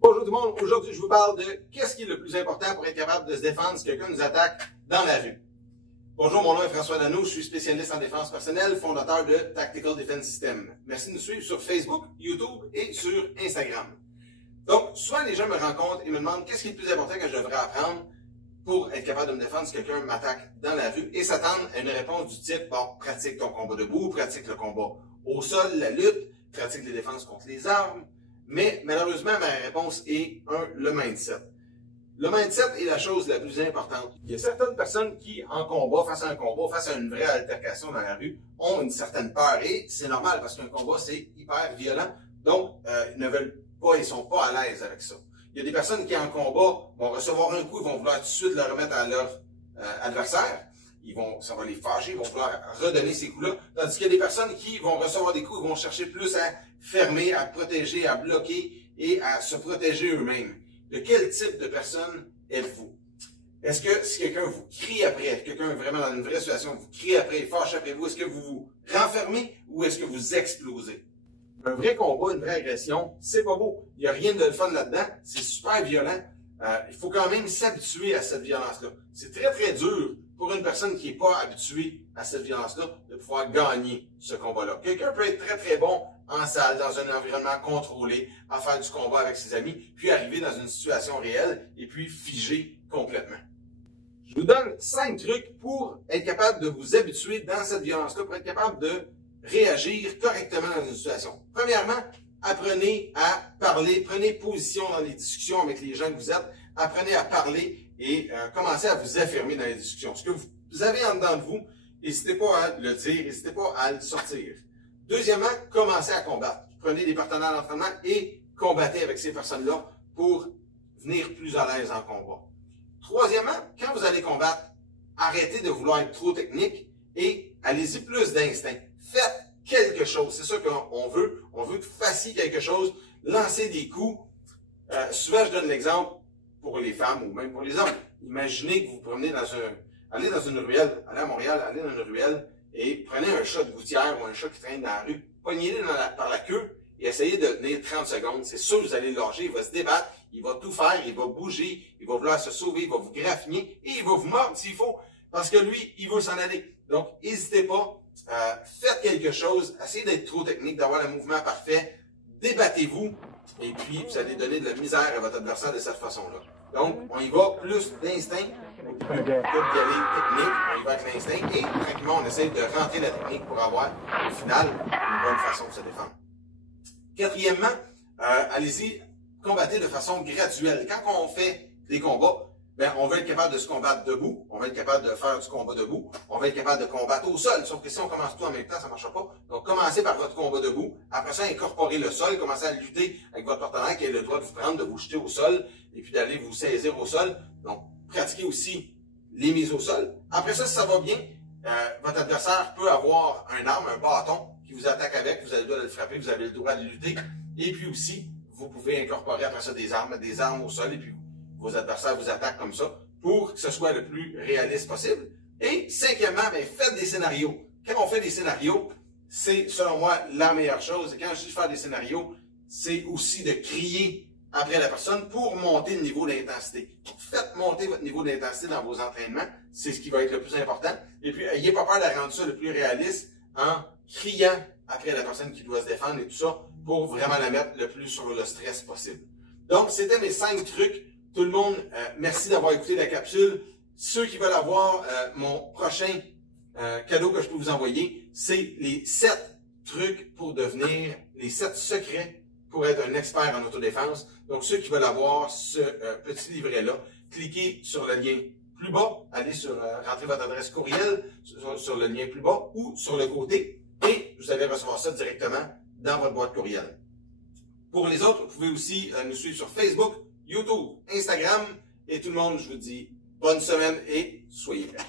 Bonjour tout le monde, aujourd'hui je vous parle de qu'est-ce qui est le plus important pour être capable de se défendre si quelqu'un nous attaque dans la rue. Bonjour, mon nom est François Dano, je suis spécialiste en défense personnelle, fondateur de Tactical Defense System. Merci de nous suivre sur Facebook, YouTube et sur Instagram. Donc, souvent les gens me rencontrent et me demandent qu'est-ce qui est le plus important que je devrais apprendre pour être capable de me défendre si quelqu'un m'attaque dans la rue et s'attendent à une réponse du type, bon, pratique ton combat debout, pratique le combat au sol, la lutte, pratique les défenses contre les armes. Mais malheureusement, ma réponse est le mindset. Le mindset est la chose la plus importante. Il y a certaines personnes qui, en combat, face à un combat, face à une vraie altercation dans la rue, ont une certaine peur et c'est normal parce qu'un combat, c'est hyper violent. Donc, ils ne veulent pas, ils sont pas à l'aise avec ça. Il y a des personnes qui, en combat, vont recevoir un coup, ils vont vouloir tout de suite le remettre à leur adversaire. Ça va les fâcher, ils vont vouloir redonner ces coups-là. Tandis qu'il y a des personnes qui vont recevoir des coups, ils vont chercher plus à fermer, à protéger, à bloquer et à se protéger eux-mêmes. De quel type de personne êtes-vous? Est-ce que si quelqu'un vous crie après, quelqu'un est vraiment dans une vraie situation, vous crie après, fâche après vous, est-ce que vous vous renfermez ou est-ce que vous explosez? Un vrai combat, une vraie agression, c'est pas beau. Il n'y a rien de fun là-dedans, c'est super violent. Il faut quand même s'habituer à cette violence-là. C'est très, très dur pour une personne qui n'est pas habituée à cette violence-là de pouvoir gagner ce combat-là. Quelqu'un peut être très, très bon en salle, dans un environnement contrôlé, à faire du combat avec ses amis, puis arriver dans une situation réelle et puis figer complètement. Je vous donne 5 trucs pour être capable de vous habituer dans cette violence-là, pour être capable de réagir correctement dans une situation. Premièrement, apprenez à parler, prenez position dans les discussions avec les gens que vous êtes, apprenez à parler et commencez à vous affirmer dans les discussions. Ce que vous avez en dedans de vous, n'hésitez pas à le dire, n'hésitez pas à le sortir. Deuxièmement, commencez à combattre. Prenez des partenaires d'entraînement et combattez avec ces personnes-là pour venir plus à l'aise en combat. Troisièmement, quand vous allez combattre, arrêtez de vouloir être trop technique et allez-y plus d'instinct. Faites quelque chose. C'est ça qu'on veut. On veut que vous fassiez quelque chose. Lancez des coups. Souvent, je donne l'exemple pour les femmes ou même pour les hommes. Imaginez que vous promenez allez dans une ruelle, allez à Montréal, allez dans une ruelle et prenez un chat de gouttière ou un chat qui traîne dans la rue. Pognez-le par la queue et essayez de tenir 30 secondes. C'est sûr que vous allez le lâcher. Il va se débattre, il va tout faire, il va bouger, il va vouloir se sauver, il va vous graffiner et il va vous mordre s'il faut parce que lui, il veut s'en aller. Donc, n'hésitez pas. Faites quelque chose, essayez d'être trop technique, d'avoir le mouvement parfait, débattez-vous, et puis vous allez donner de la misère à votre adversaire de cette façon-là. Donc, on y va plus d'instinct que d'y aller technique, on y va avec l'instinct, et tranquillement, on essaie de rentrer la technique pour avoir, au final, une bonne façon de se défendre. Quatrièmement, allez-y, combattez de façon graduelle. Quand on fait des combats, ben, on va être capable de se combattre debout, on va être capable de faire du combat debout, on va être capable de combattre au sol, sauf que si on commence tout en même temps, ça ne marchera pas. Donc, commencez par votre combat debout, après ça, incorporez le sol, commencez à lutter avec votre partenaire qui a le droit de vous prendre, de vous jeter au sol, et puis d'aller vous saisir au sol. Donc, pratiquez aussi les mises au sol. Après ça, si ça va bien, votre adversaire peut avoir un arme, un bâton, qui vous attaque avec, vous avez le droit de le frapper, vous avez le droit de lutter, et puis aussi, vous pouvez incorporer après ça des armes au sol, et puis vos adversaires vous attaquent comme ça pour que ce soit le plus réaliste possible. Et cinquièmement, ben, faites des scénarios. Quand on fait des scénarios, c'est selon moi la meilleure chose. Et quand je dis faire des scénarios, c'est aussi de crier après la personne pour monter le niveau d'intensité. Faites monter votre niveau d'intensité dans vos entraînements, c'est ce qui va être le plus important. Et puis, n'ayez pas peur de rendre ça le plus réaliste en criant après la personne qui doit se défendre et tout ça pour vraiment la mettre le plus sur le stress possible. Donc, c'était mes 5 trucs. Tout le monde, merci d'avoir écouté la capsule. Ceux qui veulent avoir mon prochain cadeau que je peux vous envoyer, c'est les 7 trucs pour devenir, les 7 secrets pour être un expert en autodéfense. Donc, ceux qui veulent avoir ce petit livret-là, cliquez sur le lien plus bas, allez rentrez votre adresse courriel sur le lien plus bas ou sur le côté et vous allez recevoir ça directement dans votre boîte courriel. Pour les autres, vous pouvez aussi nous suivre sur Facebook, YouTube, Instagram et tout le monde, je vous dis bonne semaine et soyez prêts.